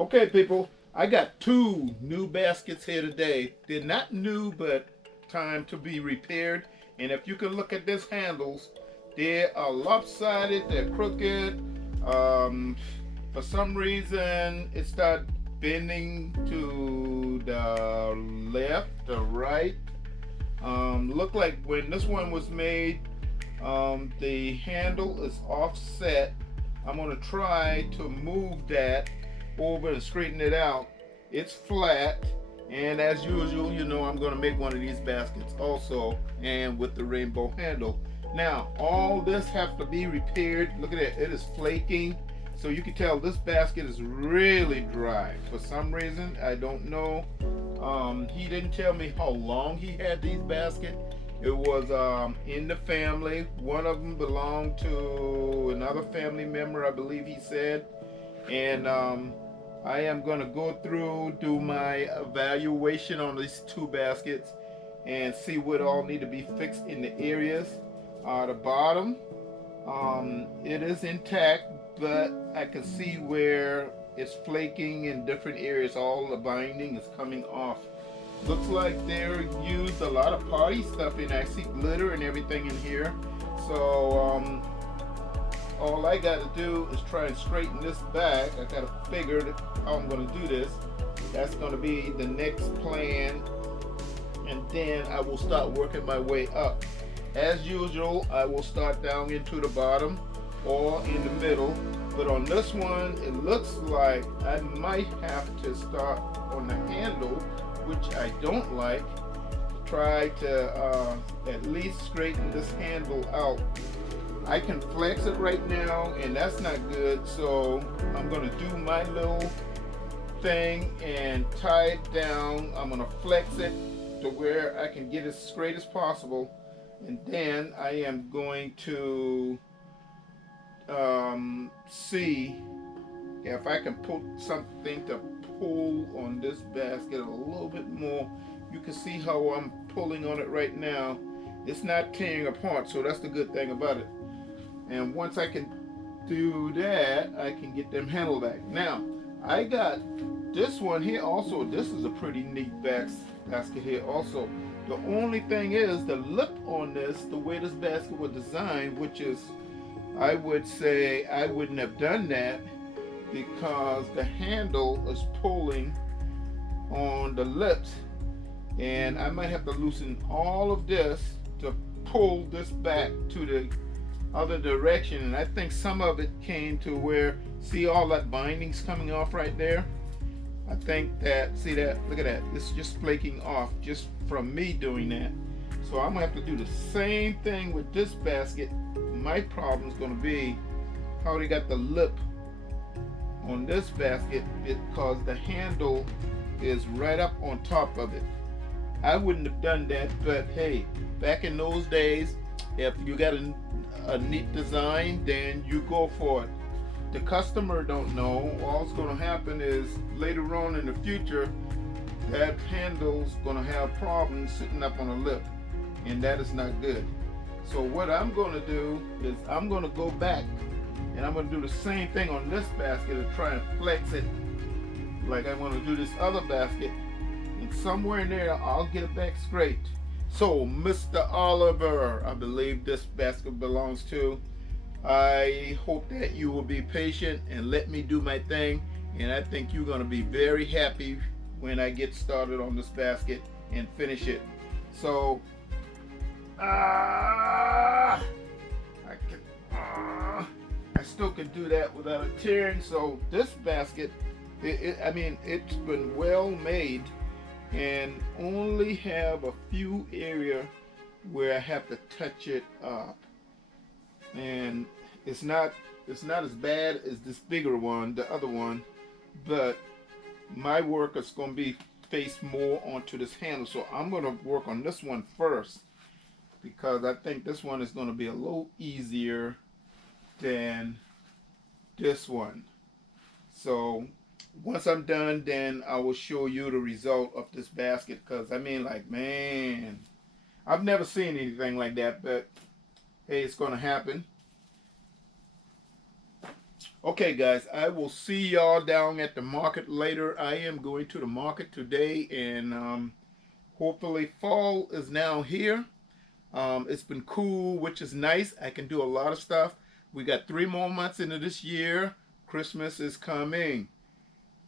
Okay, people, I got two new baskets here today. They're not new, but time to be repaired. And if you can look at these handles, they are lopsided, they're crooked. Um, for some reason, it started bending to the left or right. Look like when this one was made, the handle is offset. I'm going to try to move that over and straighten it out. It's flat, and as usual, you know I'm going to make one of these baskets also, and with the rainbow handle. Now all this have to be repaired. Look at it, it is flaking, so you can tell this basket is really dry for some reason. I don't know. He didn't tell me how long he had these baskets. It was in the family. One of them belonged to another family member, I believe he said. And I am going to go through, do my evaluation on these two baskets and see what all need to be fixed in the areas. The bottom, it is intact, but I can see where it's flaking in different areas. All the binding is coming off. Looks like they used a lot of party stuff in. I see glitter and everything in here. So all I got to do is try and straighten this back. I got to figure how I'm going to do this. That's going to be the next plan, and then I will start working my way up. As usual, I will start down into the bottom or in the middle, but on this one it looks like I might have to start on the handle, which I don't like. Try to at least straighten this handle out. I can flex it right now, and that's not good, so I'm going to do my little thing and tie it down. I'm going to flex it to where I can get as straight as possible, and then I am going to see if I can put something to pull on this basket a little bit more. You can see how I'm pulling on it right now. It's not tearing apart, so that's the good thing about it. And once I can do that, I can get them handle back. Now, I got this one here also. This is a pretty neat basket here also. The only thing is the lip on this, the way this basket was designed, which is, I would say I wouldn't have done that because the handle is pulling on the lips. And I might have to loosen all of this to pull this back to the other direction, and I think some of it came to where, see all that bindings coming off right there. I think that, see that, look at that, it's just flaking off just from me doing that. So I'm gonna have to do the same thing with this basket. My problem is gonna be how they got the lip on this basket, because the handle is right up on top of it. I wouldn't have done that, but hey, back in those days, if you got a neat design, then you go for it. The customer don't know. All's going to happen is later on in the future, that handle's going to have problems sitting up on the lip, and that is not good. So what I'm going to do is I'm going to go back and I'm going to do the same thing on this basket and try and flex it like I want to do this other basket, and somewhere in there I'll get it back straight. So, Mr. Oliver, I believe this basket belongs to. I hope that you will be patient and let me do my thing. And I think you're going to be very happy when I get started on this basket and finish it. So, I still can do that without it tearing. So, this basket, I mean, it's been well made, and only have a few areas where I have to touch it up, and it's not as bad as this bigger one, the other one, but my work is going to be faced more onto this handle, so I'm going to work on this one first because I think this one is going to be a little easier than this one. So once I'm done, then I will show you the result of this basket, because I mean, like, man, I've never seen anything like that, but hey, it's going to happen. Okay, guys, I will see y'all down at the market later. I am going to the market today, and hopefully fall is now here. It's been cool, which is nice. I can do a lot of stuff. We got 3 more months into this year. Christmas is coming.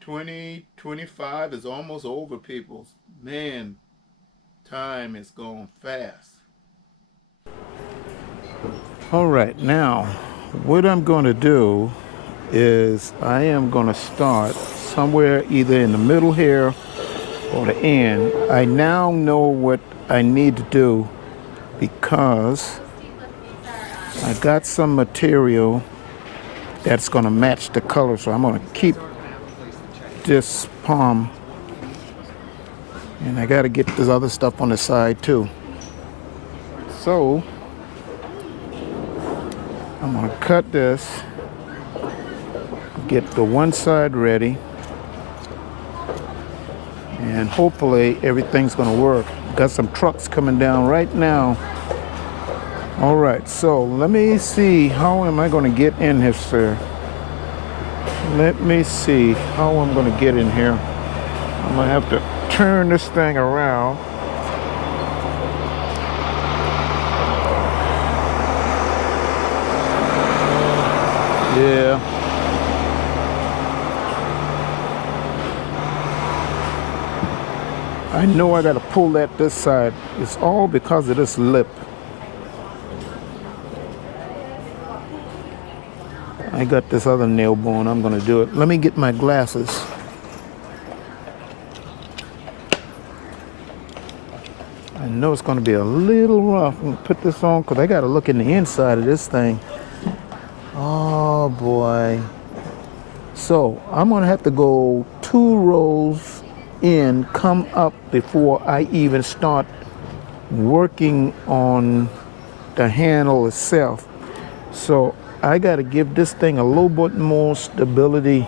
2025 is almost over, people. Man, time is going fast. All right, now what I'm going to do is I am going to start somewhere either in the middle here or the end. I now know what I need to do because I got some material that's going to match the color, so I'm going to keep this palm, and I got to get this other stuff on the side too. So I'm going to cut this, get the one side ready, and hopefully everything's going to work. Got some trucks coming down right now. All right, so let me see, how am I going to get in here, sir? Let me see how I'm going to get in here. I'm going to have to turn this thing around. Yeah. I know I got to pull that this side. It's all because of this lip. I got this other nail bone. I'm going to do it. Let me get my glasses. I know it's going to be a little rough. I'm going to put this on because I got to look in the inside of this thing. Oh boy. So I'm going to have to go 2 rows in, come up before I even start working on the handle itself. So I got to give this thing a little bit more stability.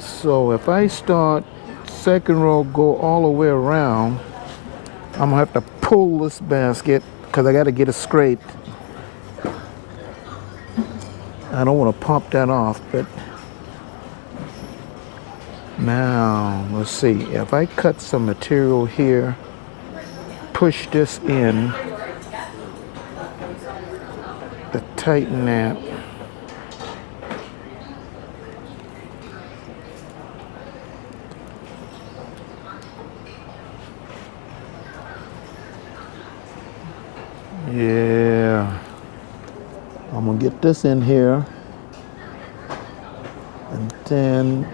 So if I start second row, go all the way around, I'm gonna have to pull this basket because I got to get it straight. I don't want to pop that off, but now let's see. If I cut some material here, push this in, to tighten that. Yeah. I'm gonna get this in here, and then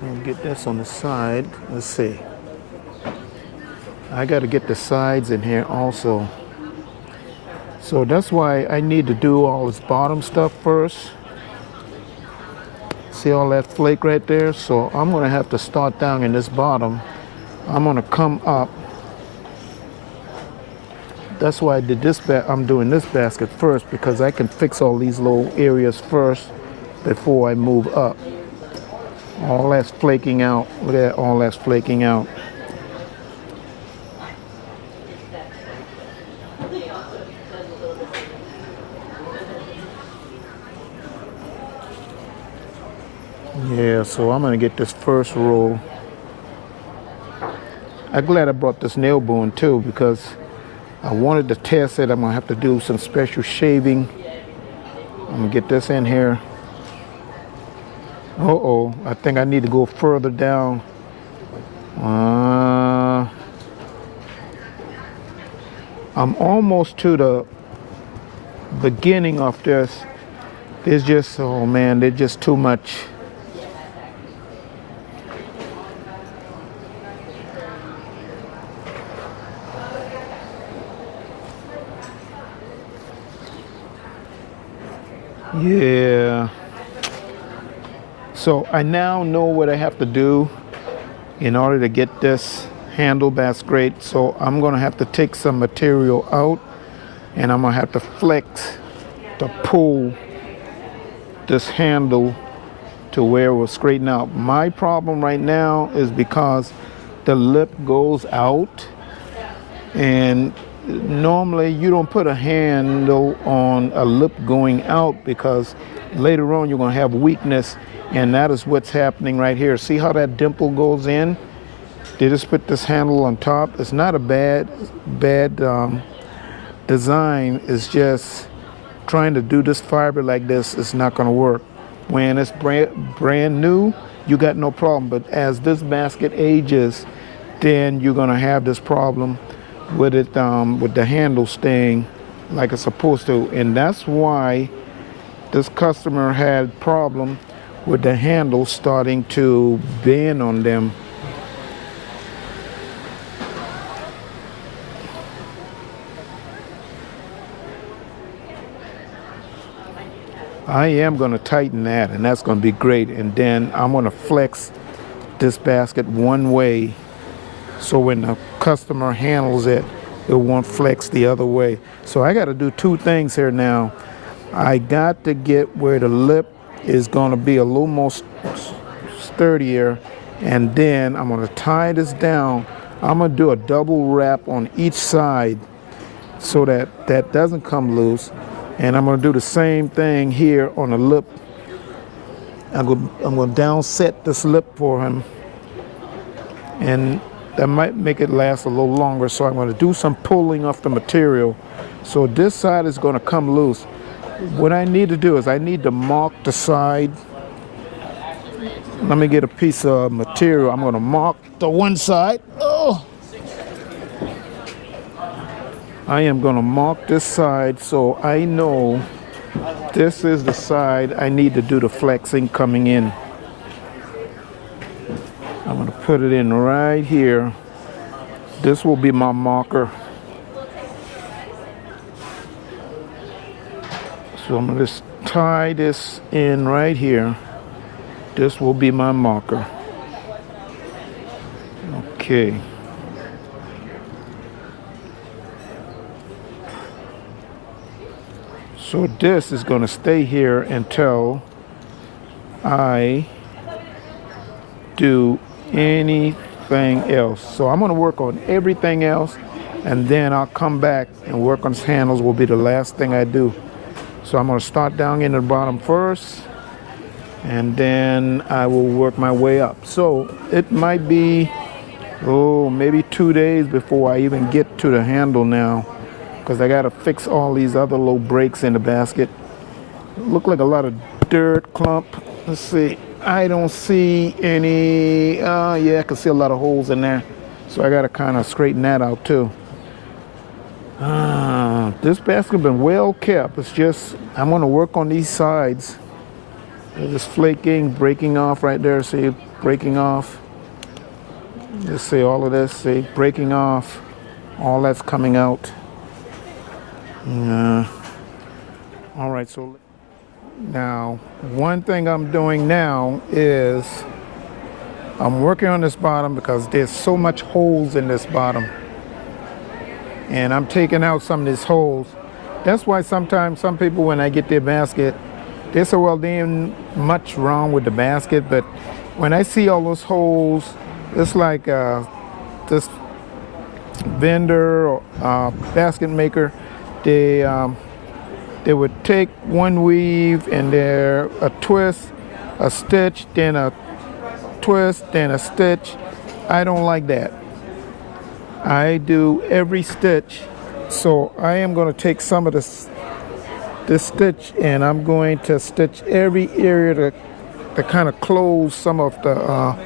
I'm gonna get this on the side. Let's see. I got to get the sides in here also. So that's why I need to do all this bottom stuff first. See all that flake right there? So I'm gonna have to start down in this bottom. I'm gonna come up. That's why I did this. I'm doing this basket first because I can fix all these little areas first before I move up. All that's flaking out. Look at that, all that's flaking out. Yeah, so I'm gonna get this first row. I'm glad I brought this nail bone too because I wanted to test it. I'm gonna have to do some special shaving. I'm gonna get this in here. Uh-oh, I think I need to go further down. I'm almost to the beginning of this. There's just, oh man, there's just too much. Yeah. So I now know what I have to do in order to get this handle back straight. So I'm gonna have to take some material out and I'm gonna have to flex to pull this handle to where it will straighten out. My problem right now is because the lip goes out and normally you don't put a handle on a lip going out, because later on you're going to have weakness, and that is what's happening right here. See how that dimple goes in? They just put this handle on top. It's not a bad design. It's just trying to do this fiber like this is not going to work. When it's brand new, you got no problem. But as this basket ages, then you're going to have this problem with it, with the handle staying like it's supposed to. And that's why this customer had problem with the handle starting to bend on them. I am going to tighten that, and that's going to be great. And then I'm going to flex this basket one way, so when the customer handles it, it won't flex the other way. So I got to do two things here now. I got to get where the lip is going to be a little more sturdier, and then I'm going to tie this down. I'm going to do a double wrap on each side so that that doesn't come loose. And I'm going to do the same thing here on the lip. I'm going to downset this lip for him, and that might make it last a little longer. So I'm going to do some pulling off the material. So this side is going to come loose. What I need to do is I need to mark the side. Let me get a piece of material. I'm going to mark the one side. Oh! I am going to mark this side so I know this is the side I need to do the flexing coming in. I'm going to put it in right here. This will be my marker. So I'm going to just tie this in right here. This will be my marker. Okay. So this is going to stay here until I do anything else. So I'm going to work on everything else, and then I'll come back and work on his handles will be the last thing I do. So I'm going to start down in the bottom first, and then I will work my way up. So it might be, maybe 2 days before I even get to the handle now, because I got to fix all these other little breaks in the basket. Look like a lot of dirt clump. Let's see. I don't see any. Yeah, I can see a lot of holes in there. So I got to kind of straighten that out too. This basket been well kept. It's just, I'm going to work on these sides. They're just flaking, breaking off right there. See, breaking off. Just see all of this. See, breaking off. All that's coming out. All right, so now one thing I'm doing now is I'm working on this bottom because there's so much holes in this bottom, and I'm taking out some of these holes. That's why sometimes some people, when I get their basket, they say, well, there ain't much wrong with the basket, but when I see all those holes, it's like this vendor or basket maker, they would take one weave and there a twist, a stitch, then a twist, then a stitch. I don't like that. I do every stitch. So I am going to take some of this stitch, and I'm going to stitch every area to kind of close some of the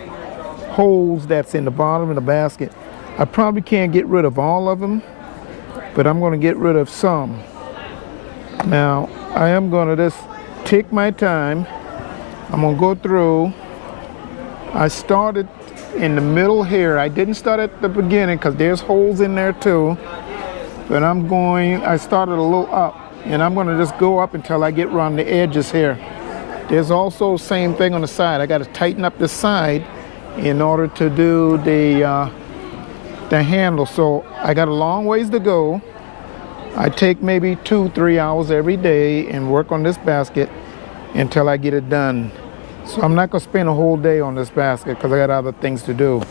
holes that's in the bottom of the basket. I probably can't get rid of all of them, but I'm going to get rid of some. Now, I am going to just take my time. I'm going to go through. I started in the middle here. I didn't start at the beginning because there's holes in there too. But I started a little up, and I'm going to just go up until I get around the edges here. There's also the same thing on the side. I got to tighten up the side in order to do the handle. So I got a long ways to go. I take maybe 2-3 hours every day and work on this basket until I get it done. So I'm not going to spend a whole day on this basket because I got other things to do.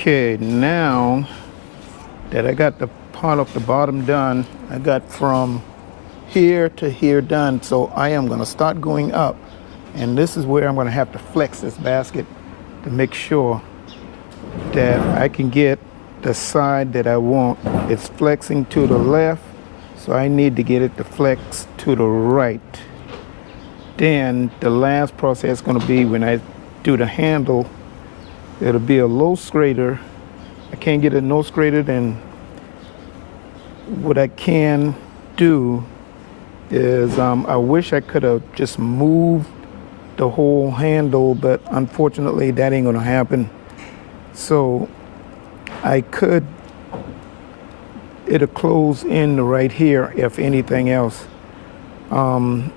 Okay, now that I got the part of the bottom done, I got from here to here done, so I am going to start going up, and this is where I'm going to have to flex this basket to make sure that I can get the side that I want. It's flexing to the left, so I need to get it to flex to the right. Then the last process is going to be when I do the handle. It'll be a low scrader. I can't get it no straighter than what I can do is I wish I could have just moved the whole handle, but unfortunately that ain't gonna happen. So I could, it'll close in right here if anything else. Then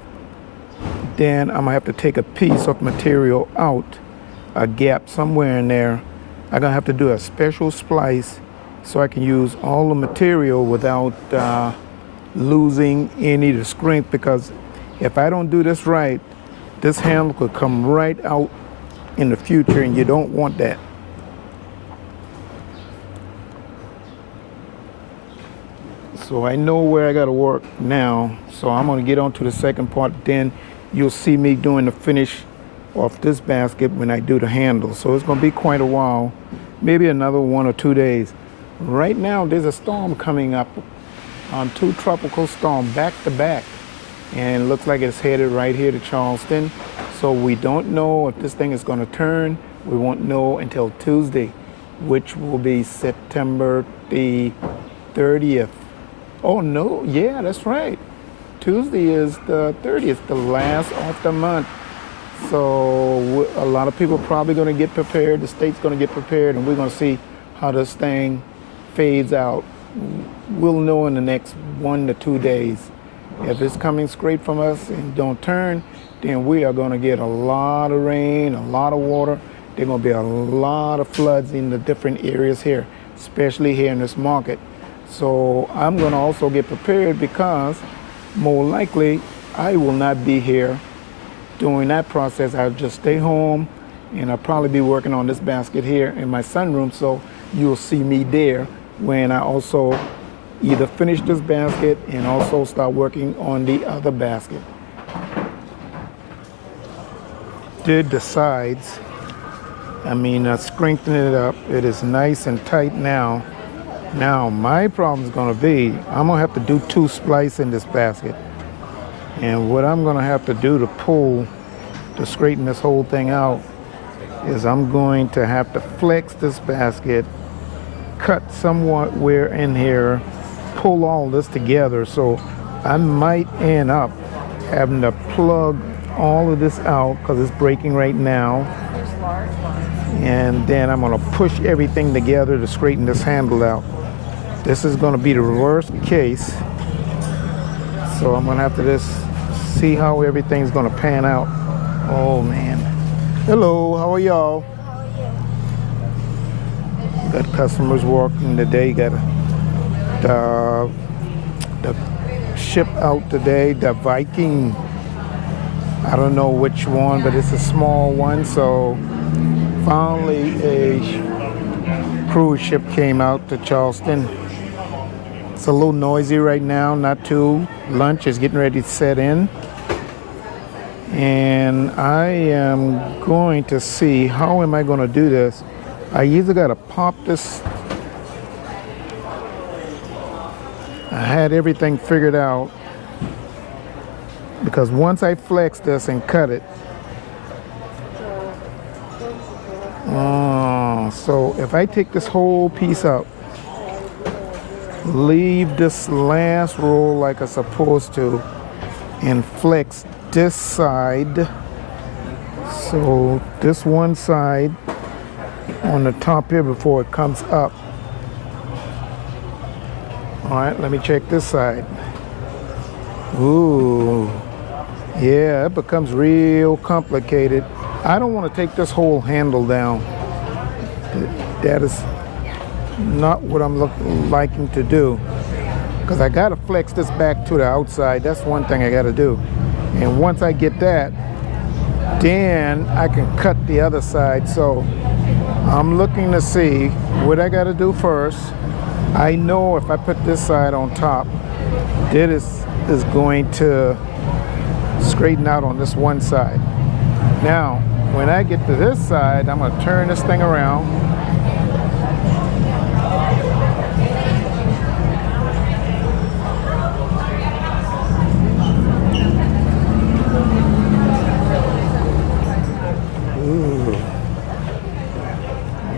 I'm gonna have to take a piece of material out, a gap somewhere in there. I'm gonna have to do a special splice so I can use all the material without losing any of the strength, because if I don't do this right, this handle could come right out in the future, and you don't want that. So I know where I gotta work now, so I'm gonna get on to the second part. Then you'll see me doing the finish of this basket when I do the handle. So it's gonna be quite a while, maybe another 1 or 2 days. Right now there's a storm coming up, 2 tropical storms back to back, and it looks like it's headed right here to Charleston. So we don't know if this thing is gonna turn. We won't know until Tuesday, which will be September the 30th. Oh no, yeah, that's right. Tuesday is the 30th, the last of the month. So a lot of people are probably going to get prepared. The state's going to get prepared, and we're going to see how this thing fades out. We'll know in the next 1 to 2 days. If it's coming straight from us and don't turn, then we are going to get a lot of rain, a lot of water. There's going to be a lot of floods in the different areas here, especially here in this market. So I'm going to also get prepared, because more likely I will not be here during that process. I'll just stay home, and I'll probably be working on this basket here in my sunroom. So you'll see me there when I also either finish this basket and also start working on the other basket. Did the sides, strengthen it up. It is nice and tight now. Now my problem is going to be, I'm going to have to do 2 splices in this basket. And what I'm going to have to do to straighten this whole thing out, is I'm going to have to flex this basket, cut somewhat where in here, pull all this together. So I might end up having to plug all of this out, because it's breaking right now. And then I'm going to push everything together to straighten this handle out. This is going to be the worst case. So I'm going to have to just see how everything's going to pan out. Oh man. Hello, how are y'all? Got customers walking today. Got the ship out today, the Viking. I don't know which one, but it's a small one. So finally a cruise ship came out to Charleston. It's a little noisy right now, not too. Lunch is getting ready to set in. And I am going to see, how am I going to do this? I either got to pop this. I had everything figured out, because once I flex this and cut it, so if I take this whole piece up, leave this last roll like I'm supposed to, and flex this side. So this one side on the top here before it comes up. All right, let me check this side. Ooh, yeah, it becomes real complicated. I don't want to take this whole handle down. That is not what I'm liking to do, because I got to flex this back to the outside. That's one thing I got to do. And once I get that, then I can cut the other side. So I'm looking to see what I got to do first. I know if I put this side on top, this is going to straighten out on this one side. Now, when I get to this side, I'm going to turn this thing around. Ooh.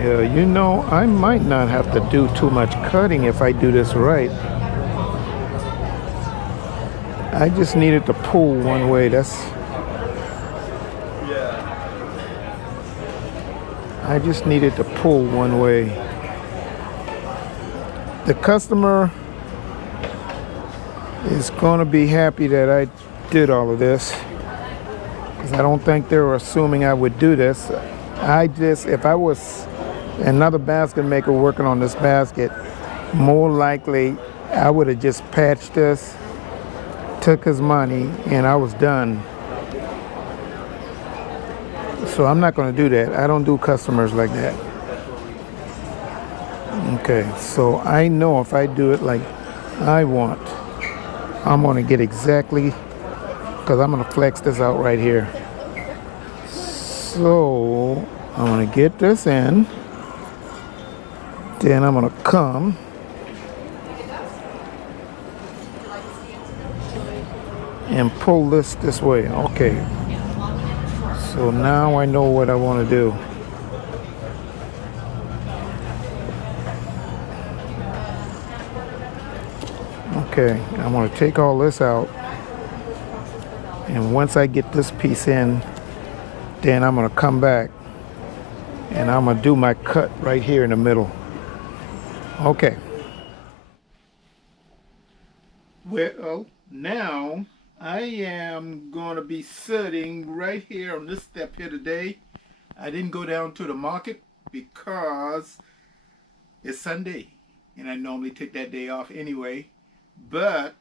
Yeah, you know, I might not have to do too much cutting if I do this right. I just needed to pull one way. I just needed to pull one way. The customer is going to be happy that I did all of this, because I don't think they were assuming I would do this. If I was another basket maker working on this basket, more likely I would have just patched this, took his money, and I was done. So I'm not going to do that. I don't do customers like that. Okay, so I know if I do it like I want, I'm going to get exactly, because I'm going to flex this out right here. So I'm going to get this in, then I'm going to come and pull this way. Okay. So now I know what I want to do. Okay, I'm going to take all this out. And once I get this piece in, then I'm going to come back and I'm going to do my cut right here in the middle. Okay. Well, now I am going to be sitting right here on this step here today. I didn't go down to the market because it's Sunday and I normally take that day off anyway. But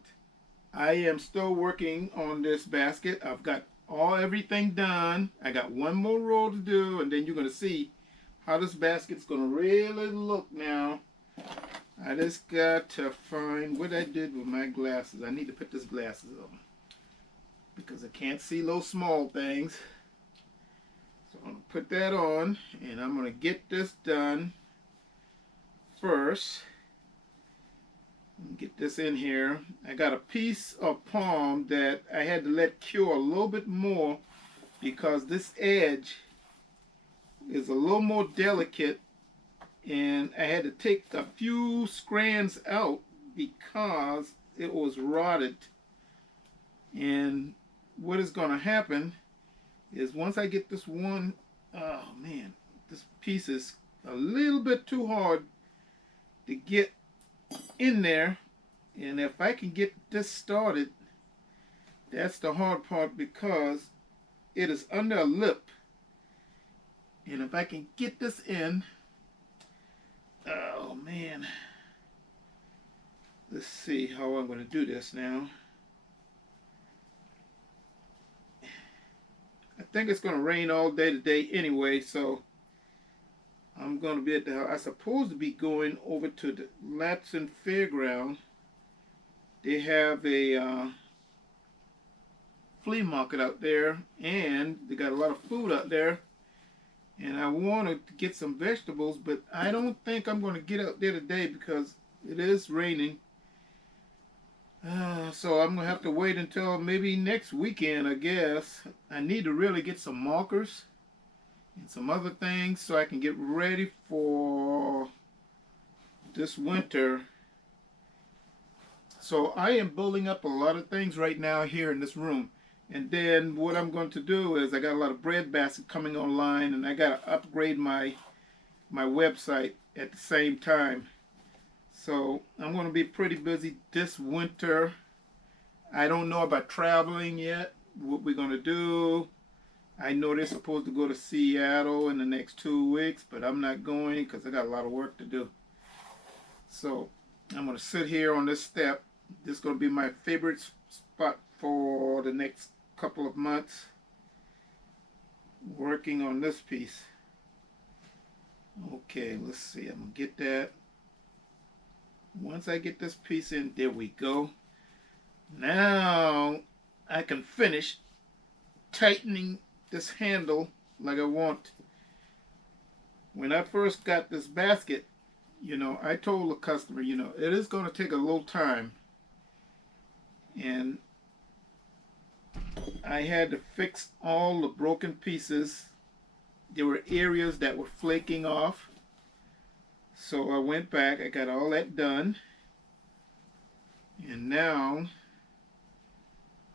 I am still working on this basket. I've got everything done. I got one more row to do, and then you're going to see how this basket's going to really look now. I just got to find what I did with my glasses. I need to put these glasses on because I can't see those small things. So I'm going to put that on, and I'm going to get this done first. Get this in here. I got a piece of palm that I had to let cure a little bit more because this edge is a little more delicate, and I had to take a few strands out because it was rotted. And what is going to happen is once I get this one, oh man, this piece is a little bit too hard to get in there, and if I can get this started, that's the hard part because it is under a lip, and if I can get this in, oh man, let's see how I'm going to do this now. I think it's going to rain all day today anyway, so I'm going to be at the house. I'm supposed to be going over to the Latson Fairground. They have a flea market out there, and they got a lot of food out there. And I wanted to get some vegetables, but I don't think I'm going to get out there today because it is raining. So I'm going to have to wait until maybe next weekend, I guess. I need to really get some markers and some other things so I can get ready for this winter. So I am building up a lot of things right now here in this room. And then what I'm going to do is I got a lot of bread baskets coming online, and I got to upgrade my website at the same time. So I'm going to be pretty busy this winter. I don't know about traveling yet, what we're going to do. I know they're supposed to go to Seattle in the next 2 weeks, but I'm not going because I got a lot of work to do. So I'm going to sit here on this step. This is going to be my favorite spot for the next couple of months, working on this piece. Okay, let's see. I'm gonna get that. Once I get this piece in, there we go. Now I can finish tightening this handle like I want. When I first got this basket, I told the customer, it is going to take a little time. And I had to fix all the broken pieces. There were areas that were flaking off. So I went back, I got all that done. And now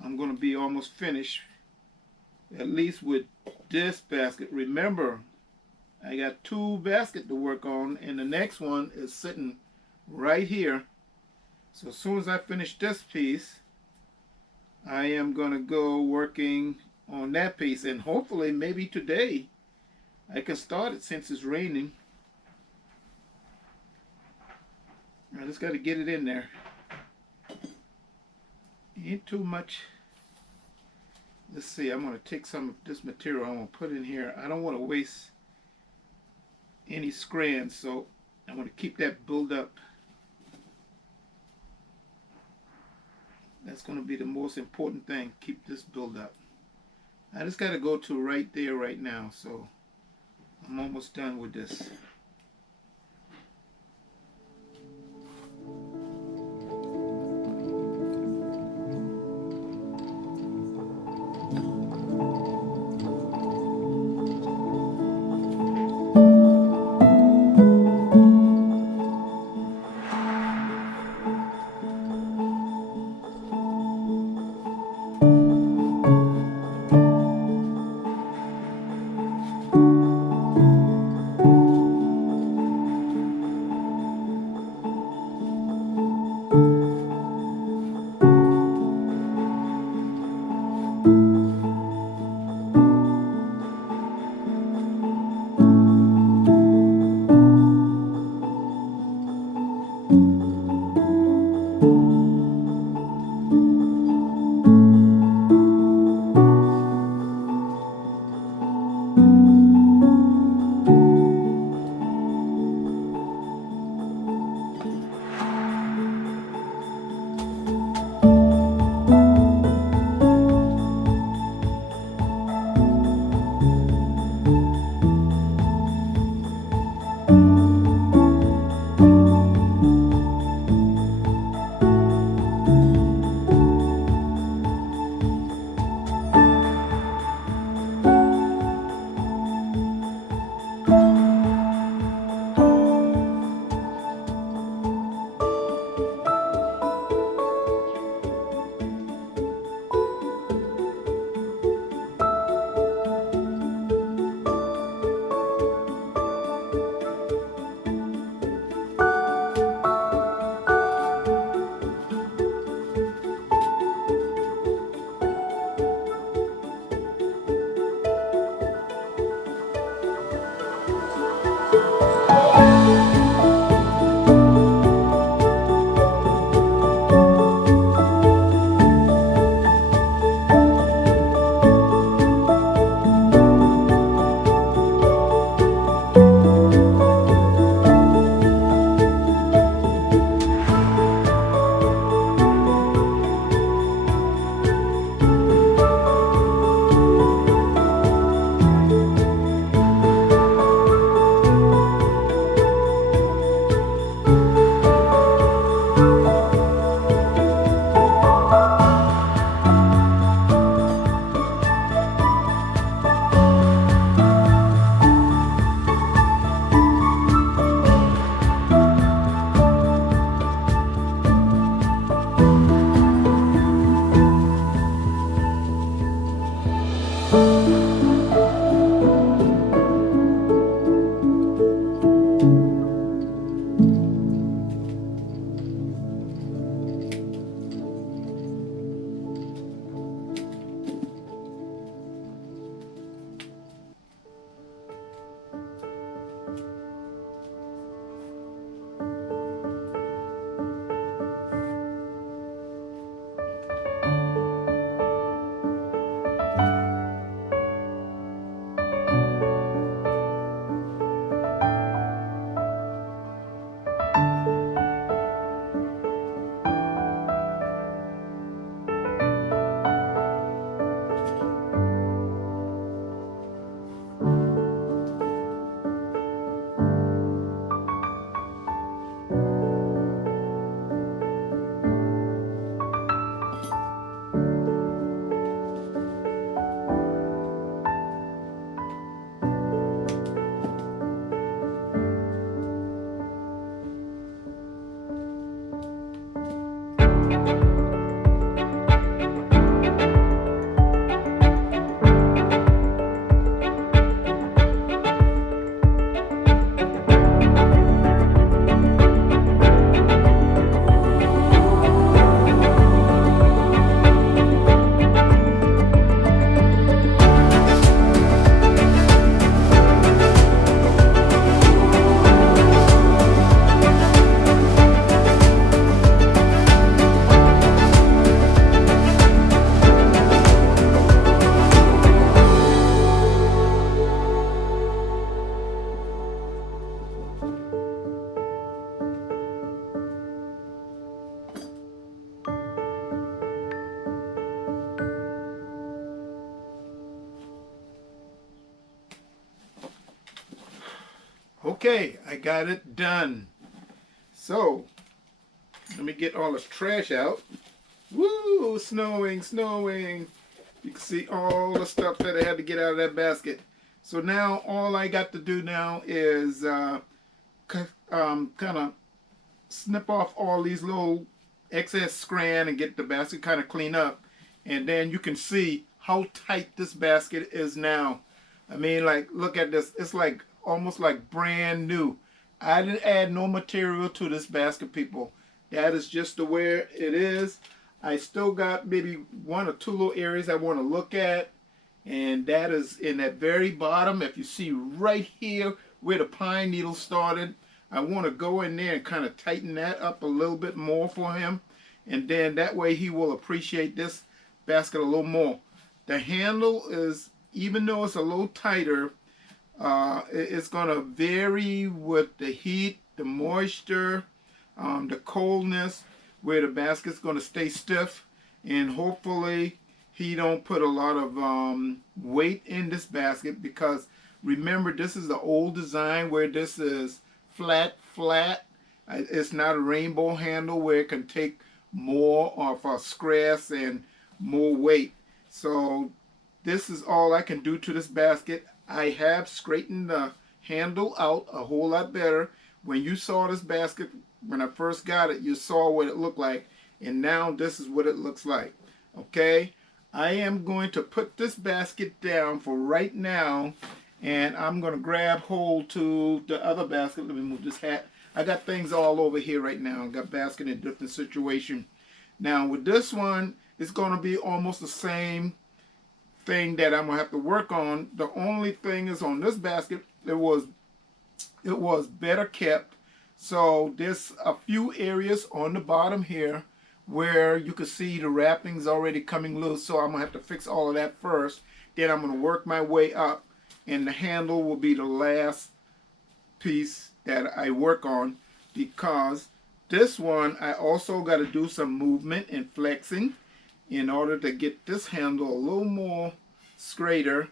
I'm going to be almost finished, at least with this basket. Remember, I got 2 baskets to work on, and the next one is sitting right here. So as soon as I finish this piece, I am going to go working on that piece, and hopefully maybe today I can start it since it's raining. I just got to get it in there. Ain't too much. Let's see, I'm going to take some of this material, I'm going to put in here. I don't want to waste any strands, so I want to keep that build up. That's going to be the most important thing, keep this build up. I just got to go to right there right now, so I'm almost done with this. Okay, I got it done. So, let me get all this trash out. Woo, snowing, snowing. You can see all the stuff that I had to get out of that basket. So now all I got to do now is kind of snip off all these little excess scran and get the basket kind of clean up. And then you can see how tight this basket is now. I mean, like, look at this. It's like almost like brand new. I didn't add no material to this basket, people. That is just the way it is. I still got maybe 1 or 2 little areas I want to look at. And that is in that very bottom. If you see right here where the pine needle started, I want to go in there and kind of tighten that up a little bit more for him. And then that way he will appreciate this basket a little more. The handle is, even though it's a little tighter, it's going to vary with the heat, the moisture, the coldness, where the basket's going to stay stiff. And hopefully he don't put a lot of weight in this basket, because remember, this is the old design where this is flat. It's not a rainbow handle where it can take more of scratch and more weight. So this is all I can do to this basket. I have straightened the handle out a whole lot better. When you saw this basket, when I first got it, you saw what it looked like, and now this is what it looks like. Okay, I am going to put this basket down for right now, and I'm going to grab hold to the other basket. Let me move this hat. I got things all over here right now. I got basket in a different situation. Now with this one, it's going to be almost the same thing that I'm going to have to work on. The only thing is, on this basket, it was better kept. So there's a few areas on the bottom here where you can see the wrappings already coming loose. So I'm going to have to fix all of that first. Then I'm going to work my way up, and the handle will be the last piece that I work on, because this one I also got to do some movement and flexing in order to get this handle a little more straighter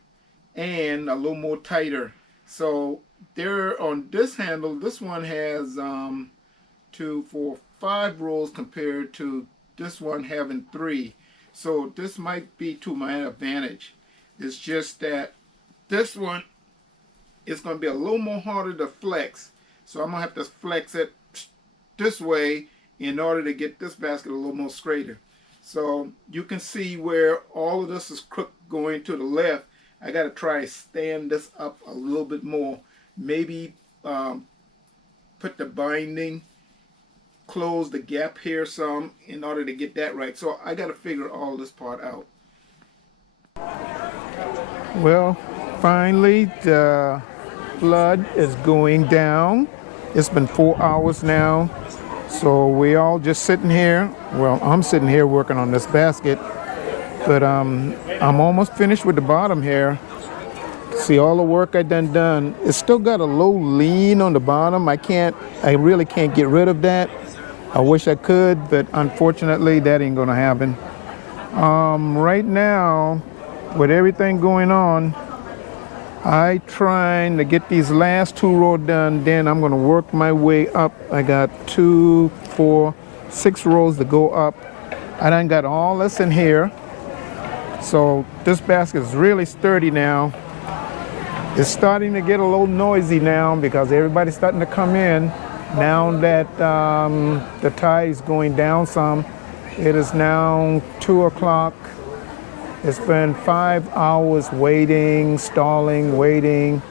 and a little more tighter. So there, on this handle, this one has 2, 4, 5 rolls compared to this one having 3. So this might be to my advantage. It's just that this one is going to be a little more harder to flex. So I'm going to have to flex it this way in order to get this basket a little more straighter. So you can see where all of this is crooked going to the left. I got to try to stand this up a little bit more. Maybe put the binding, close the gap here some in order to get that right. So I got to figure all this part out. Well, finally the flood is going down. It's been 4 hours now. So we all just sitting here. Well, I'm sitting here working on this basket, but I'm almost finished with the bottom here. See all the work I done. It's still got a low lean on the bottom. I really can't get rid of that. I wish I could, but unfortunately that ain't gonna happen. Right now, with everything going on, I trying to get these last 2 rows done, then I'm gonna work my way up. I got 2, 4, 6 rows to go up. I done got all this in here. So this basket is really sturdy now. It's starting to get a little noisy now because everybody's starting to come in. Now that the tide is going down some, it is now 2 o'clock. It's been 5 hours waiting, stalling, waiting,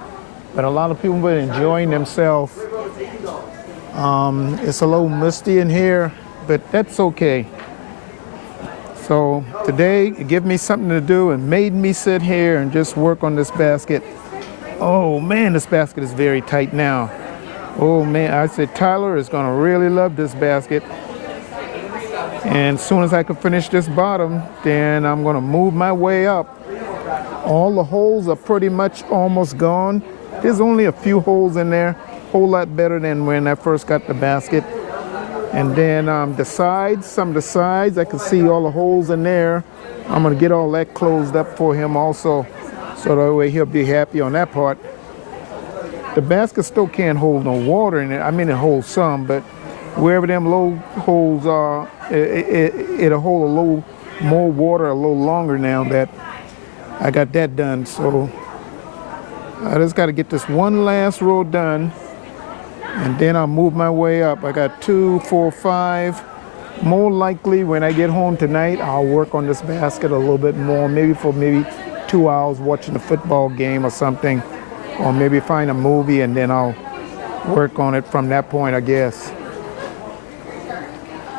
but a lot of people have been enjoying themselves. It's a little misty in here, but that's okay. So today it gave me something to do and made me sit here and just work on this basket. Oh man, this basket is very tight now. Oh man, I said Tyler is gonna really love this basket. And as soon as I can finish this bottom, then I'm gonna move my way up. All the holes are pretty much almost gone. There's only a few holes in there, whole lot better than when I first got the basket. And then the sides, some of the sides, I can see all the holes in there. I'm gonna get all that closed up for him also, so that way he'll be happy on that part. The basket still can't hold no water in it. I mean, it holds some, but wherever them low holes are, it'll hold a little more water a little longer now that I got that done. So I just got to get this one last row done, and then I'll move my way up. I got 2, 4, 5. More likely when I get home tonight, I'll work on this basket a little bit more, maybe for 2 hours watching a football game or something, or maybe find a movie and then I'll work on it from that point, I guess.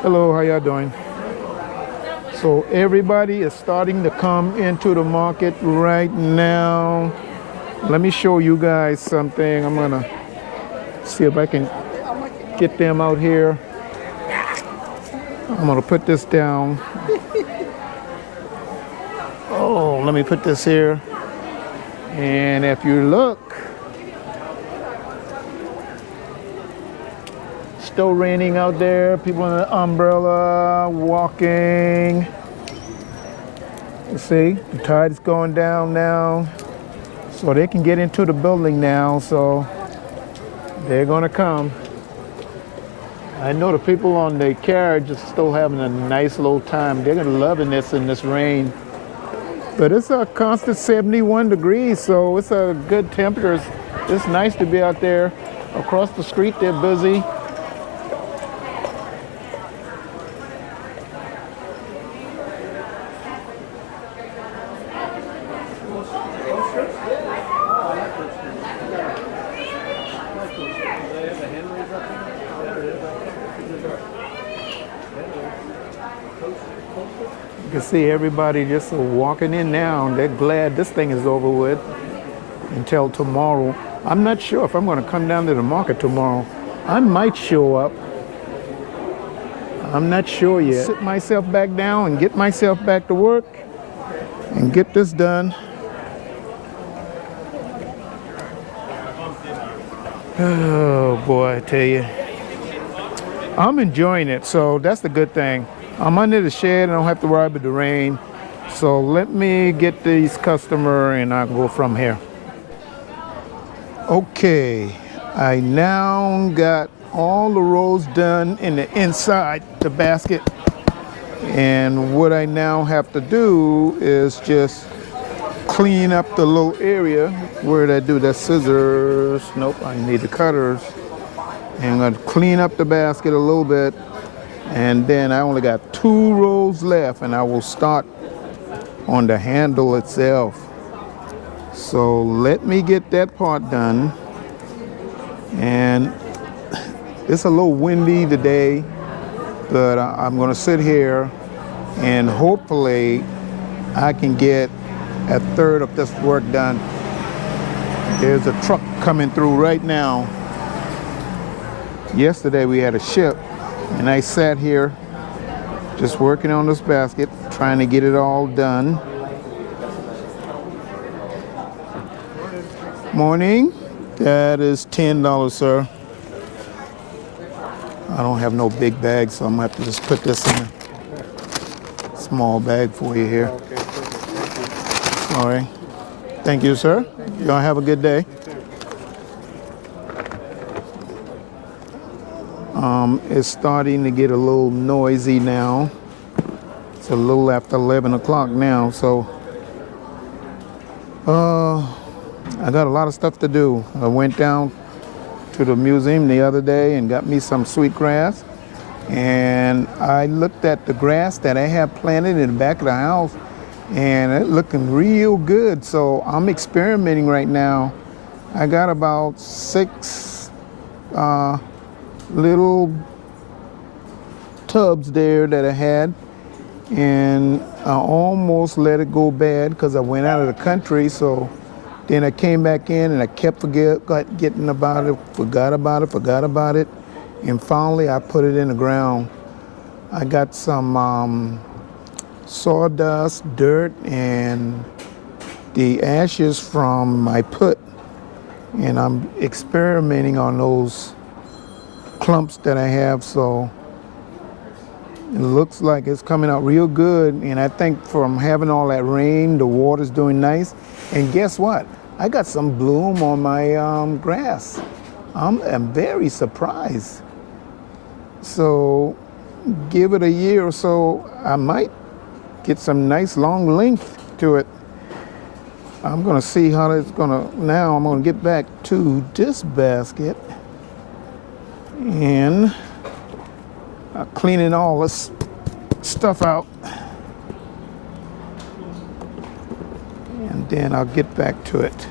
Hello, how y'all doing? So everybody is starting to come into the market right now. Let me show you guys something. I'm gonna see if I can get them out here. I'm gonna put this down. Oh, let me put this here. And if you look, still raining out there. People in the umbrella, walking. You see, the tide's going down now. So they can get into the building now, so they're gonna come. I know the people on the carriage are still having a nice little time. They're gonna loving this in this rain. But it's a constant 71 degrees, so it's a good temperature. It's nice to be out there. Across the street, they're busy. You can see everybody just walking in now, and they're glad this thing is over with until tomorrow. I'm not sure if I'm going to come down to the market tomorrow. I might show up. I'm not sure yet. Sit myself back down and get myself back to work and get this done. Oh boy, I tell you. I'm enjoying it, so that's the good thing. I'm under the shed and I don't have to worry about the rain. So let me get these customer and I'll go from here. Okay, I now got all the rows done in the inside the basket. And what I now have to do is just clean up the little area. Where did I do that? Scissors. Nope, I need the cutters. And I'm gonna clean up the basket a little bit. And then I only got 2 rows left and I will start on the handle itself. So let me get that part done. And it's a little windy today, but I'm gonna sit here and hopefully I can get 1/3 of this work done. There's a truck coming through right now. Yesterday we had a ship and I sat here just working on this basket, trying to get it all done. Morning. That is $10, sir. I don't have no big bag, so I'm gonna have to just put this in a small bag for you here. All right. Thank you, sir. Y'all have a good day. It's starting to get a little noisy now. It's a little after 11 o'clock now, so I got a lot of stuff to do. I went down to the museum the other day and got me some sweetgrass, and I looked at the grass that I have planted in the back of the house, and it looking real good. So I'm experimenting right now. I got about 6 little tubs there that I had, and I almost let it go bad because I went out of the country. So then I came back in and I kept forgetting about it, forgot about it, and finally I put it in the ground. I got some sawdust, dirt, and the ashes from my put, and I'm experimenting on those clumps that I have, so it looks like it's coming out real good. And I think from having all that rain, the water's doing nice. And guess what? I got some bloom on my grass. I'm very surprised. So give it a year or so, I might get some nice long length to it. I'm gonna see how it's gonna, now I'm gonna get back to this basket and cleaning all this stuff out. And then I'll get back to it.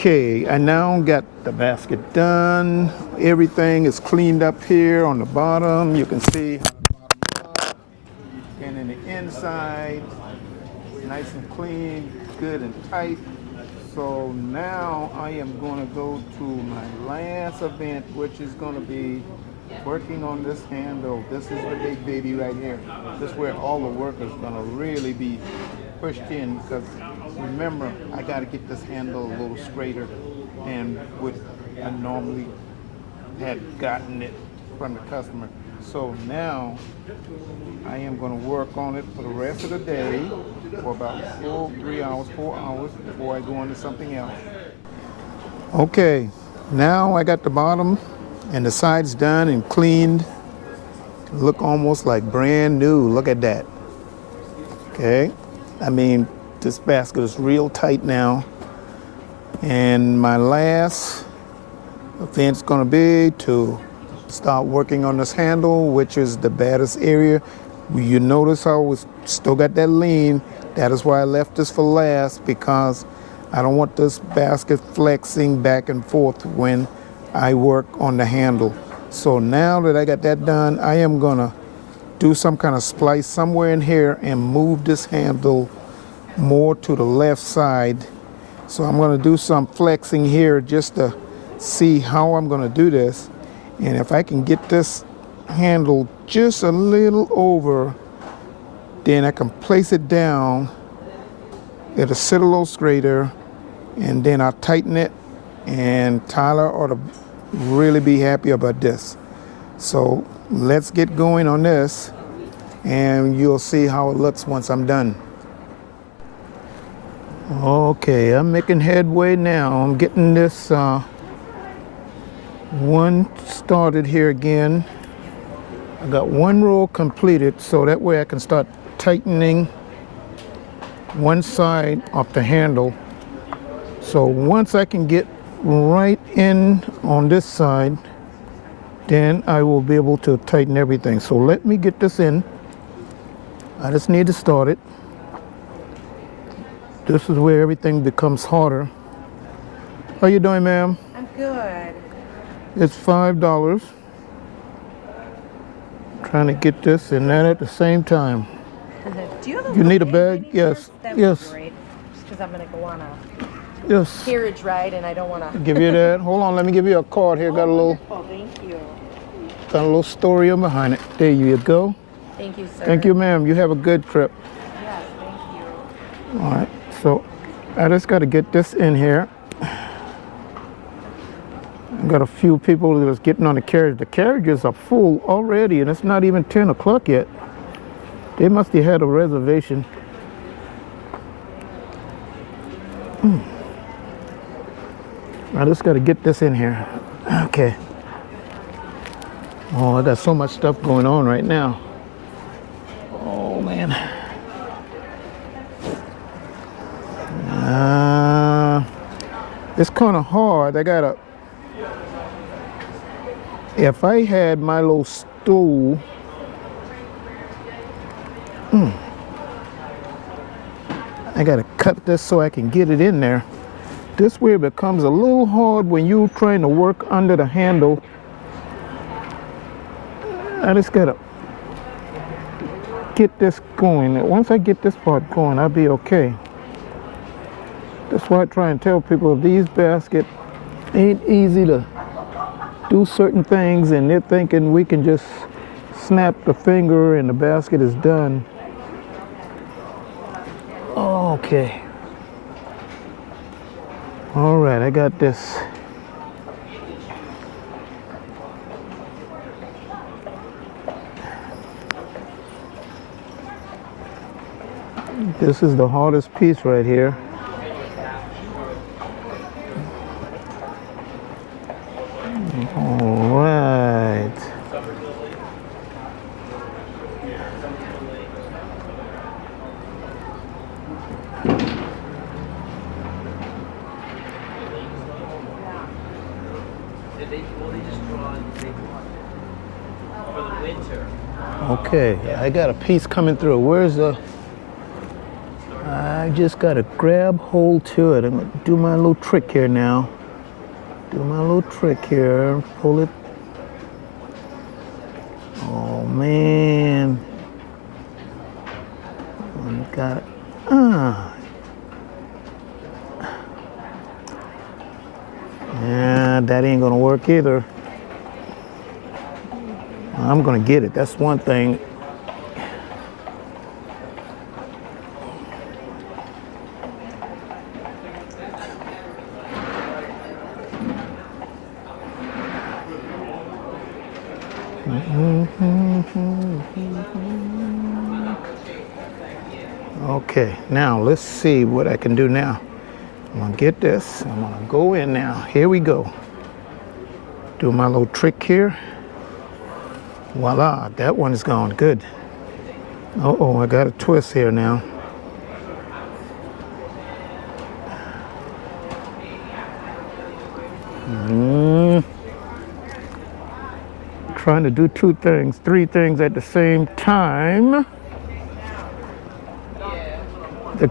Okay, I now got the basket done. Everything is cleaned up here on the bottom. You can see how the bottom up. And in the inside, nice and clean, good and tight. So now I am going to go to my last event, which is going to be working on this handle. This is the big baby right here. This is where all the work is going to really be pushed in because remember, I got to get this handle a little straighter than what I normally had gotten it from the customer. So now I am going to work on it for the rest of the day for about 4 hours before I go on to something else. Okay, now I got the bottom and the sides done and cleaned. Look almost like brand new. Look at that. Okay, I mean, this basket is real tight now. And my last event's gonna be to start working on this handle, which is the baddest area. You notice how it's still got that lean. That is why I left this for last, because I don't want this basket flexing back and forth when I work on the handle. So now that I got that done, I am gonna do some kind of splice somewhere in here and move this handle more to the left side. So I'm gonna do some flexing here just to see how I'm gonna do this. And if I can get this handle just a little over, then I can place it down. It'll sit a little straighter, and then I'll tighten it, and Tyler ought to really be happy about this. So let's get going on this, and you'll see how it looks once I'm done. Okay, I'm making headway now. I'm getting this one started here again. I got one row completed, so that way I can start tightening one side of the handle. So once I can get right in on this side, then I will be able to tighten everything. So let me get this in. I just need to start it. This is where everything becomes harder. How you doing, ma'am? I'm good. It's $5. Trying to get this and that at the same time. Do you have a You need a buffet bag? by any Yes. chance? That would Yes. be great. Just because I'm going to go on a Yes. carriage ride and I don't want to. Give you that. Hold on, let me give you a card here. Got a little story on behind it. There you go. Thank you, sir. Thank you, ma'am. You have a good trip. Yes, thank you. All right. So I just got to get this in here. I got a few people that is getting on the carriage. The carriages are full already, and it's not even 10 o'clock yet. They must have had a reservation. I just got to get this in here. Okay. Oh, I got so much stuff going on right now. Oh, man. It's kind of hard. I got to... If I had my little stool... I got to cut this so I can get it in there. This way it becomes a little hard when you're trying to work under the handle. I just got to get this going. Once I get this part going, I'll be okay. That's why I try and tell people these baskets ain't easy to do certain things, and they're thinking we can just snap the finger and the basket is done. Okay. All right, I got this. This is the hardest piece right here. All right. Okay, I got a piece coming through. Where's the... I just got to grab hold to it. I'm going to do my little trick here now. Do my little trick here. Pull it. Oh, man. I got it. Yeah, that ain't going to work either. I'm going to get it. That's one thing. Okay, now let's see what I can do now. I'm gonna get this. I'm gonna go in now. Here we go. Do my little trick here. Voila, that one is gone. Good. Uh-oh, I got a twist here now. Trying to do two things, three things at the same time. The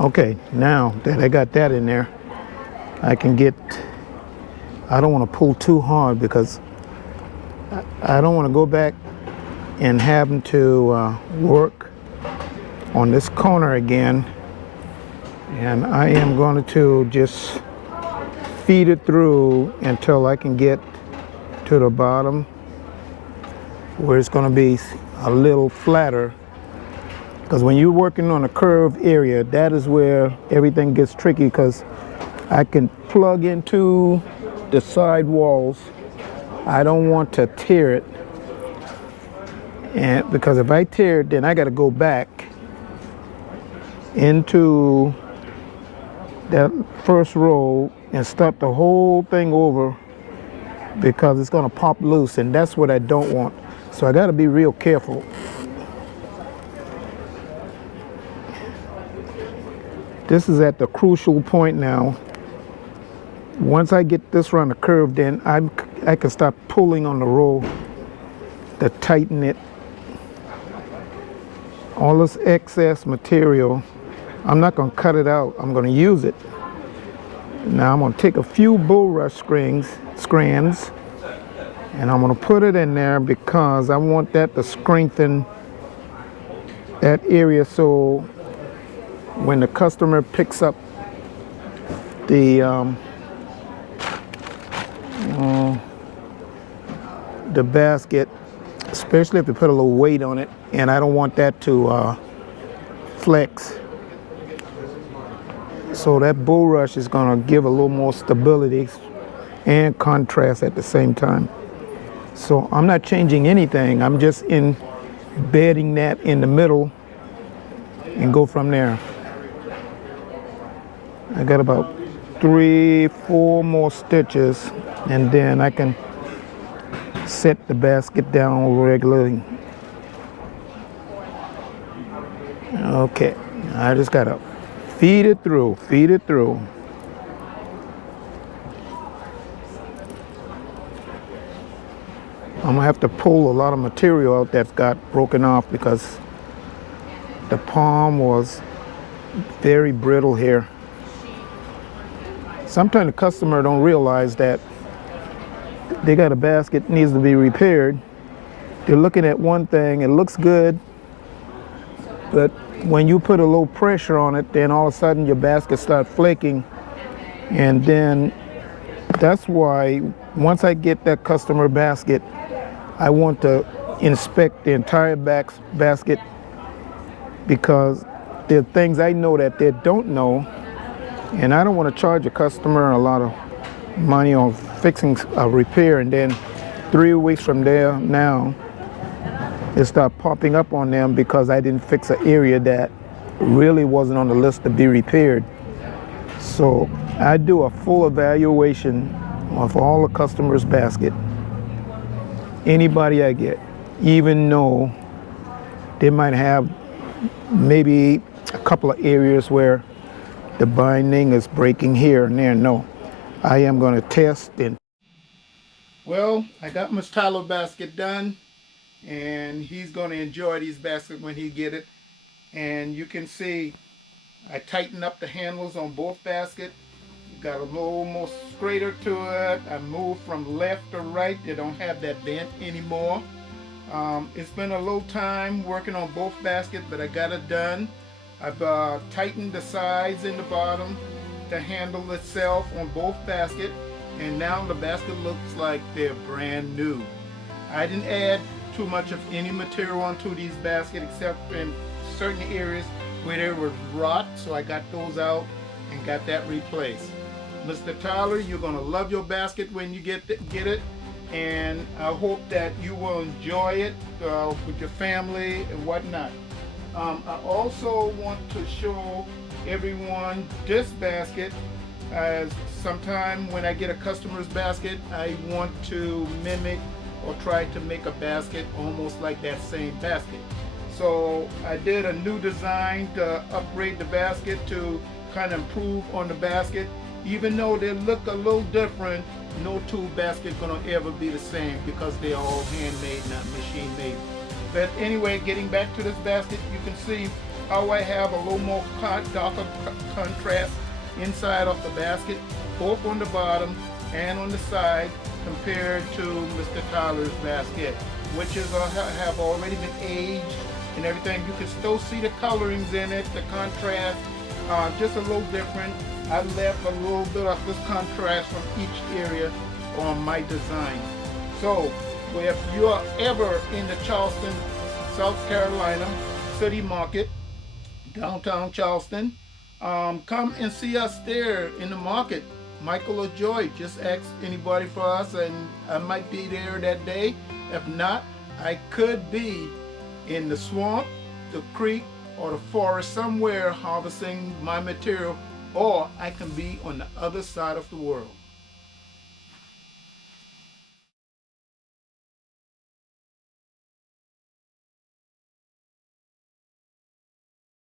Okay, now that I got that in there, I can get, I don't want to pull too hard because I don't want to go back and having to work on this corner again. And I am going to just feed it through until I can get to the bottom where it's going to be a little flatter. Because when you're working on a curved area, that is where everything gets tricky, because I can plug into the side walls. I don't want to tear it. And because if I tear it, then I got to go back into that first row and start the whole thing over, because it's going to pop loose, and that's what I don't want. So I got to be real careful. This is at the crucial point now. Once I get this around the curve, then I can start pulling on the roll to tighten it. All this excess material, I'm not going to cut it out. I'm going to use it. Now I'm going to take a few bulrush strands, and I'm going to put it in there because I want that to strengthen that area, so when the customer picks up the basket, especially if they put a little weight on it, and I don't want that to flex. So that bulrush is going to give a little more stability and contrast at the same time. So I'm not changing anything. I'm just embedding that in the middle and go from there. I got about 3-4 more stitches, and then I can set the basket down regularly. Okay, I just gotta feed it through, feed it through. I'm gonna have to pull a lot of material out that's got broken off because the palm was very brittle here. Sometimes the customer don't realize that they got a basket that needs to be repaired. They're looking at one thing, it looks good, but when you put a little pressure on it, then all of a sudden your basket starts flaking. And then that's why once I get that customer basket, I want to inspect the entire basket, because there are things I know that they don't know, and I don't want to charge a customer a lot of money on fixing a repair, and then 3 weeks from there now, it started popping up on them because I didn't fix an area that really wasn't on the list to be repaired. So I do a full evaluation of all the customers' basket, anybody I get, even though they might have maybe a couple of areas where the binding is breaking here and there. No, I am going to test and. Well, I got Mr. Tyler's basket done, and he's going to enjoy these baskets when he get it. And you can see I tightened up the handles on both baskets. Got a little more straighter to it. I moved from left to right. They don't have that bent anymore. It's been a little time working on both baskets, but I got it done. I've tightened the sides and the bottom, the handle itself on both baskets, and now the basket looks like they're brand new. I didn't add too much of any material onto these baskets except in certain areas where there was rot, so I got those out and got that replaced. Mr. Tyler, you're going to love your basket when you get it, and I hope that you will enjoy it with your family and whatnot. I also want to show everyone this basket, as sometime when I get a customer's basket, I want to mimic or try to make a basket almost like that same basket. So I did a new design to upgrade the basket to kind of improve on the basket. Even though they look a little different, no two baskets gonna ever be the same because they're all handmade, not machine made. But anyway, getting back to this basket, you can see how I have a little more darker contrast inside of the basket, both on the bottom and on the side, compared to Mr. Tyler's basket, which is have already been aged and everything. You can still see the colorings in it, the contrast, just a little different. I left a little bit of this contrast from each area on my design. So if you're ever in the Charleston, South Carolina City Market, downtown Charleston, come and see us there in the market. Michael or Joy, just ask anybody for us and I might be there that day. If not, I could be in the swamp, the creek, or the forest somewhere harvesting my material, or I can be on the other side of the world.